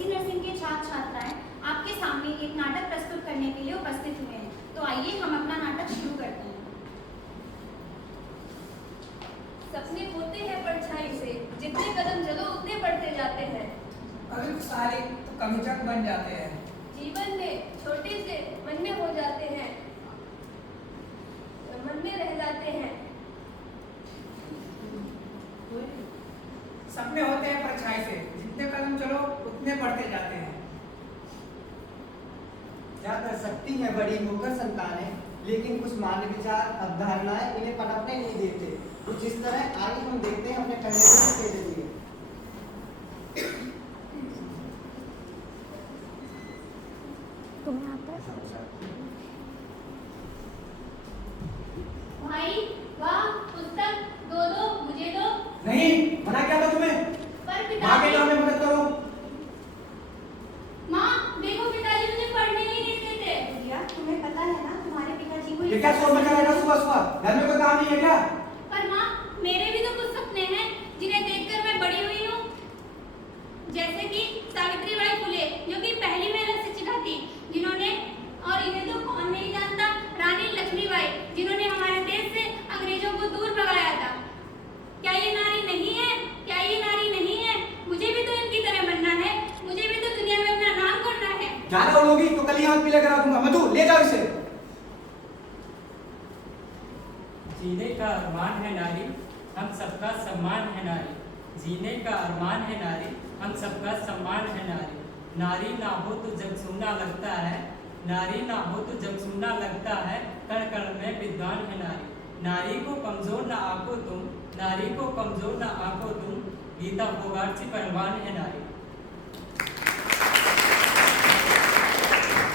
BSc nursing के छात्र छात्राएं आपके सामने एक नाटक प्रस्तुत करने के लिए उपस्थित हुए हैं। तो आइए हम अपना नाटक शुरू करते हैं। सपने होते हैं परछाई से, जितने कदम चलो उतने बढ़ते जाते हैं। अगर सारे तो कमिचक बन जाते हैं। जीवन में छोटे से मन में हो जाते हैं, मन में रह जाते हैं। सपने होते हैं परछाई से, जितने कदम चलो उतने बढ़ते जाते हैं। क्या कर सकती है बड़ी होकर संतानें, लेकिन कुछ मान विचार अवधारणाएं इन्हें पनपने नहीं देते। कुछ इस तरह आगे हम देखते हैं अपने पहले के लिए। तुम्हें आता है? भाई वाह, पुस्तक दो दो, मुझे दो। नहीं, मना क्या था तुम्हें? पर आगे पिताजी, जाओ, मैं मदद करो। माँ देखो पिताजी मुझे पढ़ने नहीं देते थे। भैया, तुम्हें पता है ना तुम्हारे पिताजी को ये क्या शोर मचा रहेगा सुबह सुबह? घर में कोई काम नहीं है क्या? पर माँ, मेरे भी तो कुछ सपने हैं जिन्हें देखकर मैं बड़ी हुई हूँ। जैसे कि सावित्रीबाई फुले, जो कि पहली महिला शिक्षिका थी, जिन्होंने, और इन्हें तो कौन नहीं जानता, रानी लक्ष्मीबाई, जिन्होंने हमारे देश से अंग्रेजों को दूर भगाया था। क्या ये नारी नहीं है? क्या ये नारी नहीं है? मुझे भी तो इनकी तरह बनना है, मुझे भी तो दुनिया में अपना नाम करना है। ज्यादा उड़ोगी तो कल ही हाथ पीले करा दूंगा। मधु, ले जाओ इसे। जीने का अरमान है नारी, हम सबका सम्मान है नारी। जीने का अरमान है नारी, हम सबका सम्मान है नारी। नारी ना हो तो जग सूना लगता है, नारी ना हो तो जग सूना लगता है। कण कण में विद्वान है नारी। नारी को कमजोर ना आको तुम, नारी को कमजोर ना आको तुम। गीता फोगाट से पहलवान है नारी।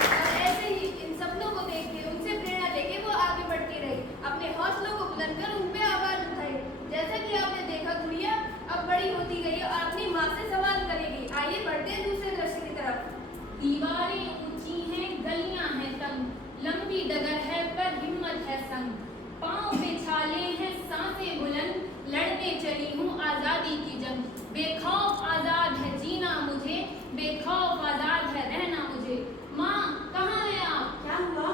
और ऐसे ही इन सपनों को देख के, उनसे प्रेरणा लेके वो आगे बढ़ती रही, अपने हौसलों को बुलंद कर उन पे आवाज उठाई। जैसा कि आपने देखा, गुड़िया अब बड़ी होती गई और अपनी माँ से सवाल करेगी। आइए बढ़ते हैं दूसरे दृश्य की तरफ। दीवारें ऊंची हैं, गलियां हैं तंग, लंबी डगर है पर हिम्मत है संग। पाँव पे छाले हैं, सांसें बुलंद, लड़ने चली हूँ आजादी की जंग। बेखौफ आजाद है जीना मुझे, बेखौफ आजाद है रहना मुझे। माँ कहाँ हैं आप? क्या हुआ?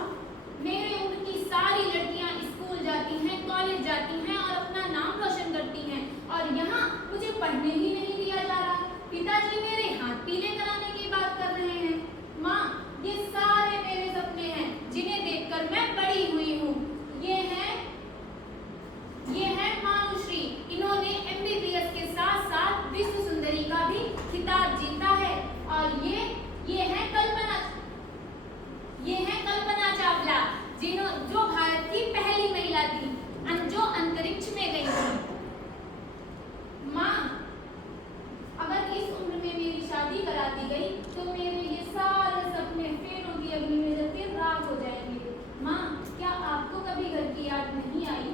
मेरे उम्र की सारी लड़कियां स्कूल जाती हैं, कॉलेज जाती हैं और अपना नाम रोशन करती हैं, और यहाँ मुझे पढ़ने ही नहीं दिया जा रहा। पिताजी मेरे हाथ पीले कराने की बात कर रहे हैं। माँ, ये सारे मेरे सपने हैं जिन्हें देखकर मैं बड़ी हुई हूँ। ये है मानुश्री। इन्होंने MBBS के साथ साथ विश्व सुंदरी का भी खिताब जीता है। और ये है कल्पना चावला, जो भारत की पहली महिला थी जो अंतरिक्ष में गई थी। माँ, अगर इस उम्र में मेरी शादी करा दी गई तो मेरे ये सारे सपने फेरों की अग्नि में जलकर राख हो जाएंगे। माँ, क्या आपको कभी घर की याद नहीं आई?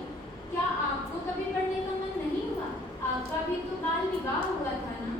क्या आपको कभी पढ़ने का मन नहीं हुआ? आपका भी तो बाल विवाह हुआ था ना?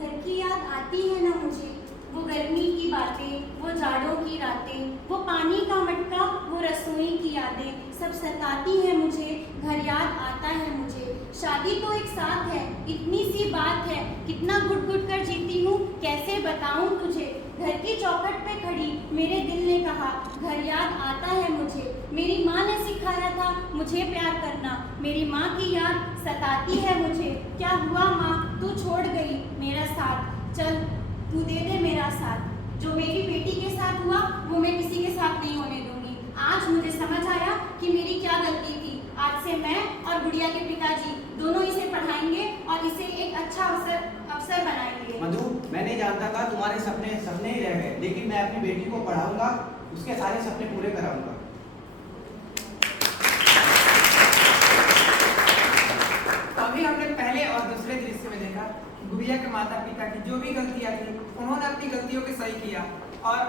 घर की याद आती है ना मुझे, वो गर्मी की बातें, वो जाड़ों की रातें, वो पानी का मटका, वो रसोई की यादें सब सताती है मुझे। घर याद आता है मुझे। शादी तो एक साथ है, इतनी सी बात है, कितना घुट घुट कर जीती हूँ, कैसे बताऊँ तुझे। घर की चौखट पे खड़ी मेरे दिल ने कहा, घर याद आता है मुझे। मेरी माँ ने सिखाया था मुझे प्यार करना, मेरी माँ की याद सताती है मुझे। क्या हुआ माँ, तू छोड़ गई मेरा साथ, चल तू दे दे मेरा साथ। जो मेरी बेटी के साथ हुआ वो मैं किसी के साथ नहीं होने दूंगी। आज मुझे समझ आया कि मेरी क्या गलती थी। आज से मैं और गुड़िया के पिताजी दोनों इसे पढ़ाएंगे और इसे एक अच्छा अफसर बनाएंगे। मधु, मैं नहीं जानता था तुम्हारे सपने सपने ही रह गए, लेकिन मैं अपनी बेटी को पढ़ाऊंगा, उसके सारे सपने पूरे कराऊंगा। अभी हमने पहले और दूसरे दृश्य में देखा गुड़िया के माता पिता की जो भी गलतियां थी, उन्होंने अपनी गलतियों को सही किया। और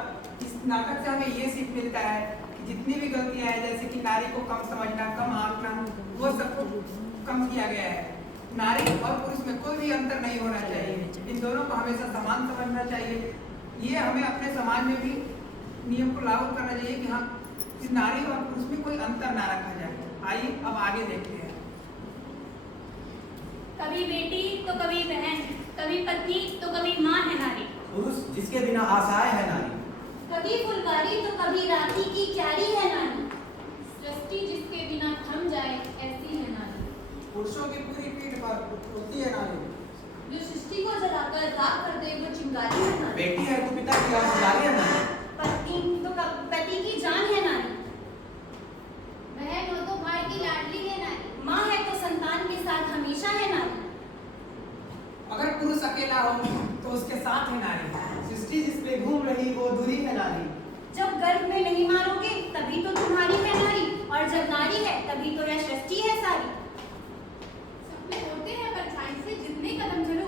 इस नाटक से हमें ये सीख मिलता है कि जितनी भी गलतियां हैं, जैसे कि नारी को कम समझना, कम आंकना, वो सब कम किया गया है। नारी और पुरुष में कोई भी अंतर नहीं होना चाहिए। इन दोनों को हमेशा समान समझना चाहिए। ये हमें अपने समाज में भी नियम को लागू करना चाहिए कि हाँ, नारी और पुरुष में कोई अंतर ना रखा जाए। आइए अब आगे देखते हैं। कभी बेटी तो कभी बहन, कभी पत्नी तो कभी माँ है नारी। पुरुष जिसके बिना आशाएं है नारी। कभी फुलवारी तो कभी राखी की क्यारी है नारी। सृष्टि जिसके बिना थम जाए ऐसी है नारी। पुरुषों की पूरी पीठ पर होती है नारी। जो सृष्टि को जलाकर राख कर दे वो चिंगारी है नारी। बेटी है तो पिता की औलाद है नारी। पत्नी तो पति की जान है नारी। बहन हो तो भाई की लाडली है नारी। माँ है तो संतान के साथ हमेशा है नारी। अगर पुरुष अकेला हो तो उसके साथ है नारी। सृष्टि जिस पे घूम रही वो अधूरी है नारी। जब गर्भ में नहीं मारोगे तभी तो तुम्हारी है नारी, और जब नारी है तभी तो यह सृष्टि है सारी। सपने होते हैं परछाई से, जितने कदम चलो